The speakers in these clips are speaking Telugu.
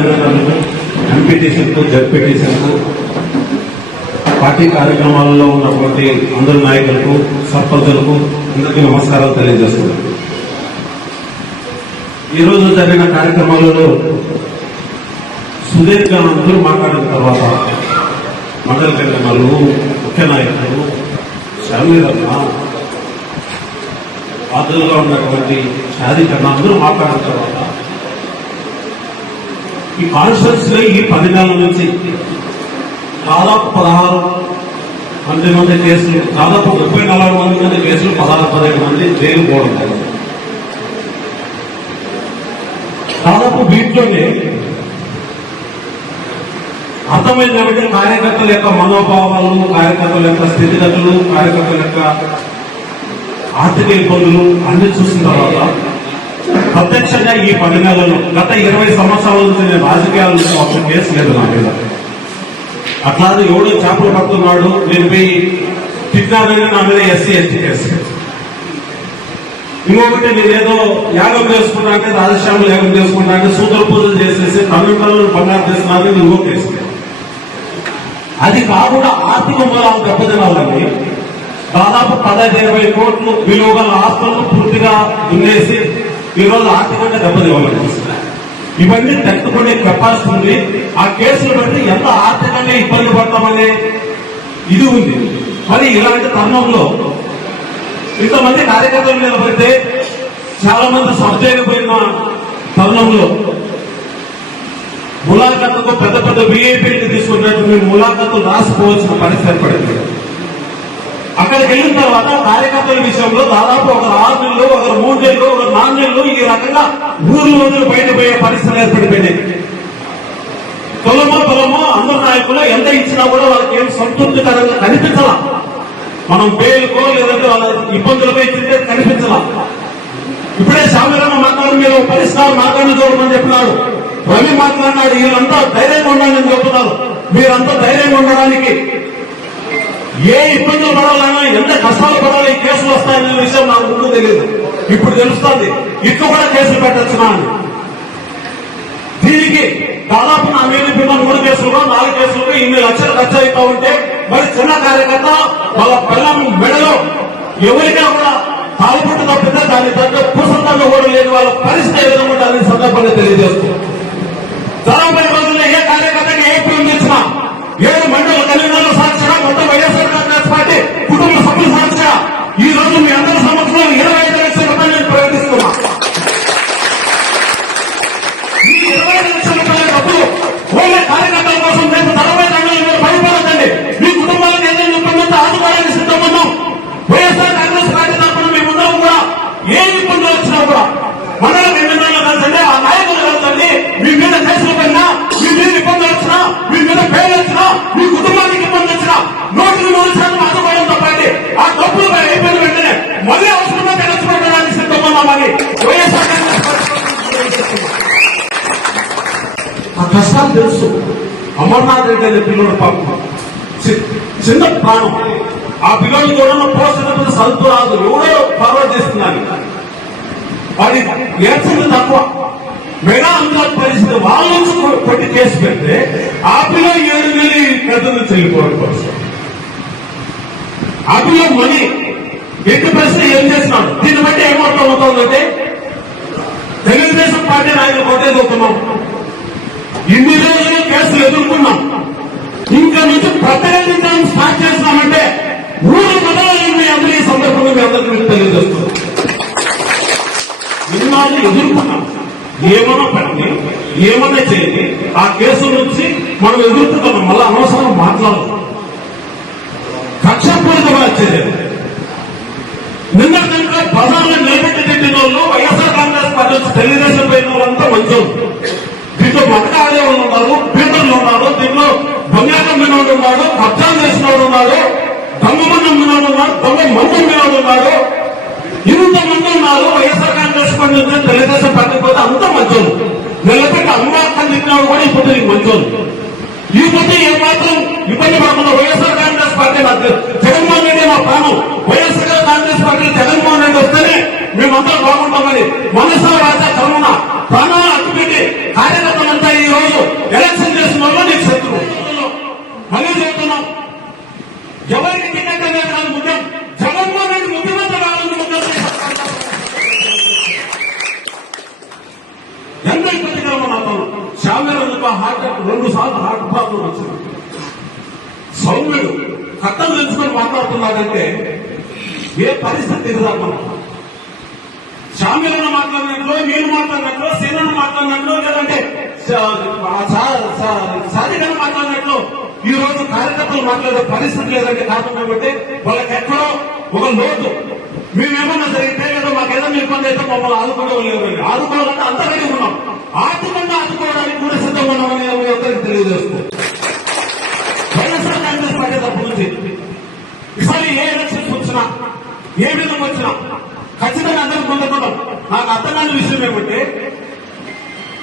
తల్లిదండ్రులకు, ఎంపీటీసీలకు, జడ్పీటీసీలకు, పార్టీ కార్యక్రమాలలో ఉన్నటువంటి అందరు నాయకులకు, సర్పంచులకు అందరికీ నమస్కారాలు తెలియజేస్తున్నాను. ఈరోజు జరిగిన కార్యక్రమాలలో సుదీర్ఘ అందరూ మాట్లాడిన తర్వాత మండల కేంద్రాలు, ముఖ్య నాయకులు, శామీరత్న, ఆదులుగా ఉన్నటువంటి షాదీకరణ అందరూ మాట్లాడిన తర్వాత ఈ కాన్స్టిట్యూన్స్ లో ఈ 10 నెలల నుంచి దాదాపు 16 మంది కేసులు, దాదాపు 34 మంది కేసులు, 16-15 మంది జైలు పోవడం జరిగింది. దాదాపు వీటిలోనే అర్థమైంది ఏమంటే కార్యకర్తల యొక్క మనోభావాలు, కార్యకర్తల యొక్క స్థితిగతులు, కార్యకర్తల యొక్క ఆర్థిక ఇబ్బందులు అన్ని చూసిన తర్వాత ప్రత్యక్షంగా ఈ 10 నెలల్లో గత 20 సంవత్సరాల నుంచి నేను రాజకీయాల నుంచి ఒక కేసు లేదు నా మీద. అట్లాగే ఎవడో చేపలు పడుతున్నాడు, నేను పోయి తిట్టినానని నా మీద ఎస్సీ ఎస్టీ కేసు. ఇంకొకటి నేనేదో యాగం చేసుకున్నా అంటే, రాజశ్యామలు యాగం చేసుకున్నా అంటే సూత్ర పూజలు చేసేసి తమిళనాడు బంగారు చేస్తున్నారని ఇంకో కేసు. అది కాకుండా ఆర్థిక మూలాలు దెబ్బతినాలని దాదాపు 15-20 కోట్లు విలువ గల ఆస్తులను పూర్తిగా దున్నేసి ఈరోజు ఆర్థికంగా దెబ్బతివ్వాలని ఇవన్నీ తట్టుకునే కెపాసిటీ ఉంది. ఆ కేసులు బట్టి ఎంత ఆర్థికంగా ఇబ్బంది పడతామనే ఇది ఉంది. మరి ఇలాంటి తరుణంలో ఇంతమంది కార్యకర్తలు నిలబడితే చాలా మంది సబ్జైపోయిన తరుణంలో ములాఖతుకు పెద్ద పెద్ద విఐపీలు తీసుకున్నట్టు మీరు ములాఖతులు రాసుకోవాల్సిన పరిస్థితి ఏర్పడింది. అక్కడికి వెళ్ళిన తర్వాత కార్యకర్తల విషయంలో దాదాపు ఒక 6 నెలలు, ఒక 3 నెలలు, ఒక 4 నెలలు ఈ రకంగా ఊర్లు వదిలి బయటపోయే పరిస్థితులు ఏర్పడిపోయినాయి. పొలమో అందరు నాయకులు ఎంత ఇచ్చినా కూడా వాళ్ళకి ఏం సంతృప్తికరంగా కనిపించాల. మనం బెయిల్కో లేదంటే వాళ్ళ ఇబ్బందులపై ఇచ్చిందే కనిపించాల. ఇప్పుడే శామీరన్న మాట్లాడి మీరు పరిష్కారం మాట్లాడి చూడమని చెప్పినారు. రవి మాట్లాడినాడు, వీళ్ళంతా ధైర్యంగా ఉండాలని చెప్తున్నారు. మీరంతా ధైర్యంగా ఉండడానికి ఏ ఇబ్బందులు పడాలన్నా, ఎంత కష్టాలు పడాలి, ఈ కేసులు వస్తాయనే విషయం నాకు ముందు తెలియదు. ఇప్పుడు తెలుస్తుంది ఇక్కడ కూడా కేసులు పెట్టచ్చునా అని. దీనికి దాదాపు నా మీద 3 కేసులు, 4 కేసులు 8 లక్షలు ఖర్చు అవుతా ఉంటే మరి చిన్న కార్యకర్త వాళ్ళ పిల్లల మెడలో ఎవరికైనా కూడా తాలిపట్టు తప్పితే దాని తగ్గ పూసంతంగా కూడా లేని వాళ్ళ పరిస్థితి ఏ విధంగా ఉండాలని సందర్భంగా తెలియజేస్తుంది. రాబోయే రోజుల్లో ఏ కార్యకర్తకి ఏ పిల్లలు తెచ్చినా, 7 మండల కన్వీనర్ల సాక్షిగా, మొత్తం వైఎస్ఆర్ కాంగ్రెస్ పార్టీ కుటుంబ సభ్యుల సాక్షిగా ఈ రోజు మీ అందరి సమక్షంలో 25 లక్షల రూపాయలు నేను ప్రకటిస్తున్నా. ఈ 25 లక్షల రూపాయల డబ్బులు ఓన్లీ కార్యకర్తల కోసం రేపు 40 రంగాల మీద పడిపోదండి. మీ కుటుంబాలకు ఏదైనా ఇబ్బంది ఆదుకోవడానికి సిద్ధమన్నాం. వైఎస్ఆర్ కాంగ్రెస్ పార్టీ తరఫున మీ ముందరం కూడా ఏ ఇబ్బందులు వచ్చినా కూడా మండల కన్వీనర్లు కలిసండి, ఆ నాయకులు కలిసండి, మీ మీద కేసులు పడినా, మీ మీద ఇబ్బందులు వచ్చినా, మీ మీద పేరు వచ్చినా, మీ కుటుంబానికి ఇబ్బంది వచ్చినా 100% ఆదుకోవడంతో పాటు ఆ డబ్బులు అయిపోయిన వెంటనే మళ్ళీ అవసరమే ఖర్చు పెట్టడానికి సిద్ధమన్నామని వైఎస్ఆర్ కాంగ్రెస్ పార్టీ. ఆ కష్టాలు తెలుసు. అమర్నాథ్ రెడ్డి అనే పిల్లడు పాపం చిన్న ప్రాణం. ఆ పిల్లలు చూడడం పోషణ సరుకు రాదు, ఎవడో ఫార్వర్డ్ చేస్తున్నాను. వాడి ఏడ్చింది తక్కువ. మెగా అందాజ్ పరిస్థితి వాళ్ళ నుంచి కొట్టి కేసు పెడితే ఆ పిల్లలు 7 నెలలు పెద్ద నుంచి వెళ్ళిపోవడం కోసం ఆ పిల్లలు మనీ ఎట్టి పరిస్థితి ఏం చేస్తున్నాడు. దీన్ని బట్టి ఏమర్థం అవుతుందంటే తెలుగుదేశం పార్టీ నాయకులు కొట్టేదవుతున్నాం. ఇన్ని రోజులు కేసులు ఎదుర్కొన్నాం. ఇంకా నుంచి ప్రతినిధించడం స్టార్ట్ చేస్తున్నామంటే ఊరు కదలని మీ అందరూ ఈ సందర్భంగా మీ అందరికీ తెలియజేస్తున్నాం. ఇన్నాళ్ళు ఎదుర్కొన్నాం. ఏమన్నా పట్టి ఏమన్నా చేయండి, ఆ కేసుల నుంచి మనం ఎదుర్కొన్నాం. మళ్ళీ అనవసరం మాట్లాడదు. కక్షపూరితంగా వచ్చేది. నిన్న ప్రధానంగా నిలబెట్టి తిట్టిన వాళ్ళు వైఎస్ఆర్ కాంగ్రెస్ పార్టీ వచ్చి తెలుగుదేశం పోయిన వాళ్ళంతా మంచోళ్ళు. దీంట్లో మతకాడే వాళ్ళు ఉన్నారు, పీటర్లు ఉన్నారు, దీంట్లో బంగారం వినోడు ఉన్నాడు, కబ్జాలు చేసిన వాడు ఉన్నాడు, దొంగమన్నం వినోడు ఉన్నాడు, దొంగ మందం వినోడు ఉన్నాడు. ఇంతమంది ఉన్నారు. వైఎస్ఆర్ కాంగ్రెస్ పార్టీ నుంచి తెలుగుదేశం పార్టీ పోతే అంత మంచోళ్ళు. నిలబెట్టి అమ్మవార్తలు తిట్టినాడు కూడా ఇప్పుడు నీకు మంచోళ్ళు. ఈ పొద్దు ఏ మాత్రం ఇబ్బంది పడకుండా వైఎస్ఆర్ కాంగ్రెస్ పార్టీ జగన్మోహన్ రెడ్డి మా ప్రాణం. వైఎస్ఆర్ కాంగ్రెస్ పార్టీ జగన్మోహన్ రెడ్డి వస్తేనే మేమంతా బాగుంటామని మనసా రాజా కరుణ ప్రాణాలు అట్టుపెట్టి కార్యకర్తలంతా ఈ రోజు 2 సార్లు హార్ట్ ప్రాబ్లం వచ్చింది. సౌమ్యుడు కట్టలు తెలుసుకొని మాట్లాడుతున్నాడంటే ఏ పరిస్థితి ఎదురాకుండా షామీలను మాట్లాడినట్లు, నేను మాట్లాడినట్లు, సీనను మాట్లాడినట్లు, లేదంటే సాధికను మాట్లాడినట్లు ఈ రోజు కార్యకర్తలు మాట్లాడే పరిస్థితి లేదంటే కారణం కాబట్టి వాళ్ళకి ఎక్కడో ఒక లోటు. మేమేమన్నా జరిగితే లేదా మాకేదైనా ఇబ్బంది అయితే మమ్మల్ని ఆదుకోవడం ఆదుకోవాలంటే అంతకంటే ఉన్నాం. ఆర్థికంగా ఆదుకోవడానికి కూడా సిద్ధంగా ఉన్నామని మీ అందరికీ తెలియజేస్తూ వైఎస్ఆర్ కాంగ్రెస్ పార్టీ తరఫు నుంచి ఈసారి ఏ ఎలక్షన్స్ వచ్చినా ఏ విధంగా వచ్చినా ఖచ్చితంగా అందరూ పొందకూడదు. నాకు అర్థం కాని విషయం ఏమంటే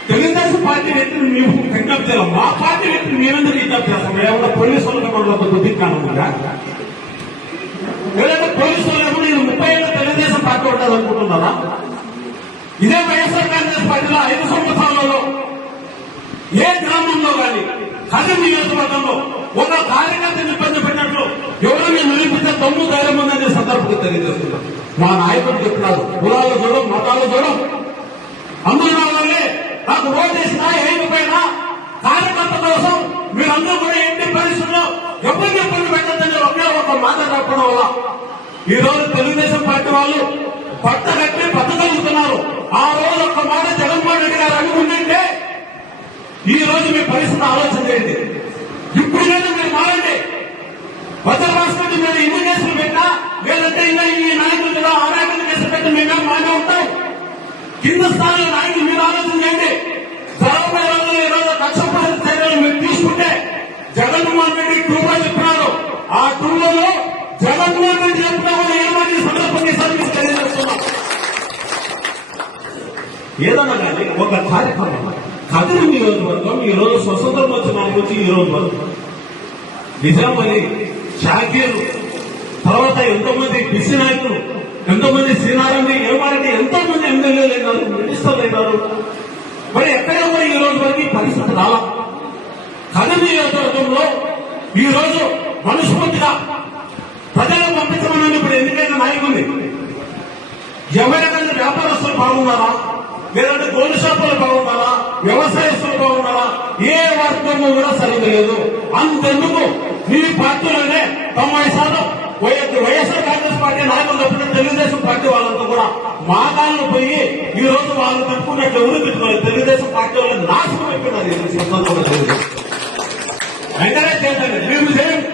తెలుగుదేశం పార్టీ వ్యక్తిని మేము విజ్ఞప్తి చేయాలి. మా పార్టీ వ్యక్తిని మేమెందుకు విజ్ఞప్తి చేస్తాం? ఏమన్నా పోలీసులకు మనలో బుద్ధి కానుందా? లేదంటే పోలీసులు లేకుండా ఇది 30 ఏళ్ళ తెలుగుదేశం పార్టీ ఉంటుంది అనుకుంటున్నారా? ఇదే వైఎస్ఆర్ కాంగ్రెస్ పార్టీలో 5 సంవత్సరాలలో ఏ గ్రామంలో కానీ కదిరి నియోజకవర్గంలో ఒక కార్యకర్తని ఇబ్బంది పెట్టినట్లు ఎవరైనా నిరూపించే దమ్ము ధైర్యం ఉందనే సందర్భంగా తెలియజేస్తున్నారు. మా నాయకుడు చెప్తున్నారు, కులాలు చూడం, మతాలు చూడం, అందులో వల్లే నాకు ఓటేసినా ఏమైనా కార్యకర్త కోసం మీరందరూ కూడా ఎన్ని పరిస్థితుల్లో ఎవరికి ఇబ్బంది పెట్టద్దని ఒకే ఒక మాట చెప్పడం వల్ల ఈ రోజు తెలుగుదేశం పార్టీ వాళ్ళు పట్ట కట్టి బతకలుగుతున్నారు. ఆ రోజు ఒక్క మాట జగన్మోహన్ రెడ్డి గారు అనుకుంటే ఈ రోజు మీ పరిస్థితి ఆలోచన చేయండి. ఇప్పుడు లేదు మీరు మారండి. భద్రరాష్ట్రం మీద ఇన్ని కేసులు పెట్టినా లేదంటే ఇంకా ఈ నాయకులు కూడా ఆ నాయకులు కేసులు పెట్టి మేమే మానే ఉంటాం. కింద స్థాయిలో నాయకులు మీరు ఆలోచన చేయండి. జగన్మోహన్ రెడ్డి ఈ రోజు కష్టపడే చర్యలు మీరు తీసుకుంటే జగన్మోహన్ రెడ్డి టూలో చెప్పినారు. ఆ టూలో జగన్మోహన్ రెడ్డి చెప్పిన వాళ్ళు ఏమని సందర్భంగా సర్వీస్ తెలియజేస్తున్నాం. ఏదన్నా కానీ ఒక కార్యక్రమం కదిరి నియోజకవర్గం ఈ రోజు స్వతంత్రం వచ్చిన నుంచి ఈ రోజు వరకు నిజామని షాకీర్ తర్వాత ఎంతో మంది బిసి నాయకులు, ఎంతో మంది శ్రీనారాయణ ఏమారెడ్డి, ఎంతో మంది ఎమ్మెల్యేలు అయినారు, మినిస్టర్లు అయినారు. మరి ఎక్కడెక్కడ ఈ రోజు వరకు ఈ పరిస్థితి రాలా. కదిరి నియోజకవర్గంలో ఈ రోజు మనస్ఫూర్తిగా ప్రజలకు పంపించమని ఇప్పుడు ఎన్నికైన నాయకుల్ని ఎవరికైనా వ్యాపారస్తులు బాగున్నారా, లేదంటే గోల్డ్ షాపులు బాగున్నారా, వ్యవసాయస్తులు బాగున్నారా, ఏ వర్గము కూడా సరిగ్గా లేదు. అంతెందుకు మీ పార్టీలోనే 90% వైఎస్ఆర్ కాంగ్రెస్ పార్టీ నాయకులు తప్పిన తెలుగుదేశం పార్టీ వాళ్ళంతా కూడా మా కాళ్ళు పోయి ఈ రోజు వాళ్ళు తప్పుకున్నట్లు ఎవరు పెట్టుకోవాలి. తెలుగుదేశం పార్టీ వాళ్ళని నాశనం అయిపోయినారు. ఎంకరేజ్ చేయండి. మీరు చేయండి.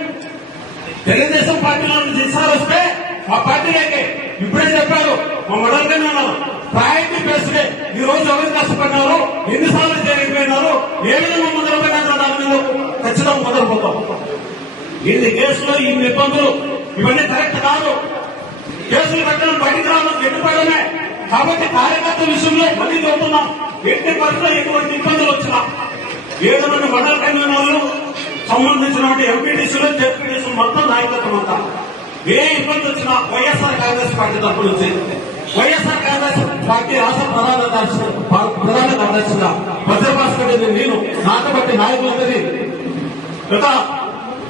తెలుగుదేశం పార్టీలో దిశాలు వస్తే మా పార్టీలోకి ఇప్పుడే చెప్పారు, మా మొదలుగానే ఉన్నారు. ప్రయారిటీ బేస్డే ఈ రోజు ఎవరు కష్టపడినారు, ఎన్నిసార్లు జరిగిపోయినారు, ఏ విధంగా మొదలుపెట్టారు దాని మీద ఖచ్చితంగా మొదలుపోతాం. ఇన్ని కేసులు, ఇన్ని ఇబ్బందులు ఇవన్నీ కరెక్ట్ కాదు. కేసులు పెట్టడం బయటికి రావడం ఎట్టుపడమే. కాబట్టి కార్యకర్త విషయంలో మళ్ళీ చెబుతున్నాం, ఎట్టి పరిస్థితుల్లో ఎటువంటి ఇబ్బందులు వచ్చినా 7 మంది మండల కన్వీనర్లు సంబంధించినటువంటి ఎంపీటీసీలు, జెడ్పీటీసీలు మొత్తం నాయకత్వం అంతా ఏ ఇబ్బంది వచ్చినా వైఎస్ఆర్ కాంగ్రెస్ పార్టీ తరఫు నుంచి వైఎస్ఆర్ కాంగ్రెస్ పార్టీ రాష్ట్ర ప్రధాన కార్యదర్శిగా భద్రభాస్కర్ నేను నాటబట్టి నాయకులందరి గత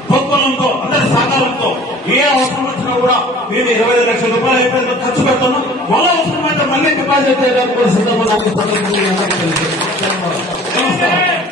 ప్రోత్సాహంతో అందరి సహకారంతో ఏ అవసరం వచ్చినా కూడా నేను 25 లక్షల రూపాయలు అయిపోయిందో ఖర్చు పెడతాను. మళ్ళీ అవసరం అంటే మళ్ళీ డిపాజిట్ చేయడానికి కూడా సిద్ధంగా నమస్కారం.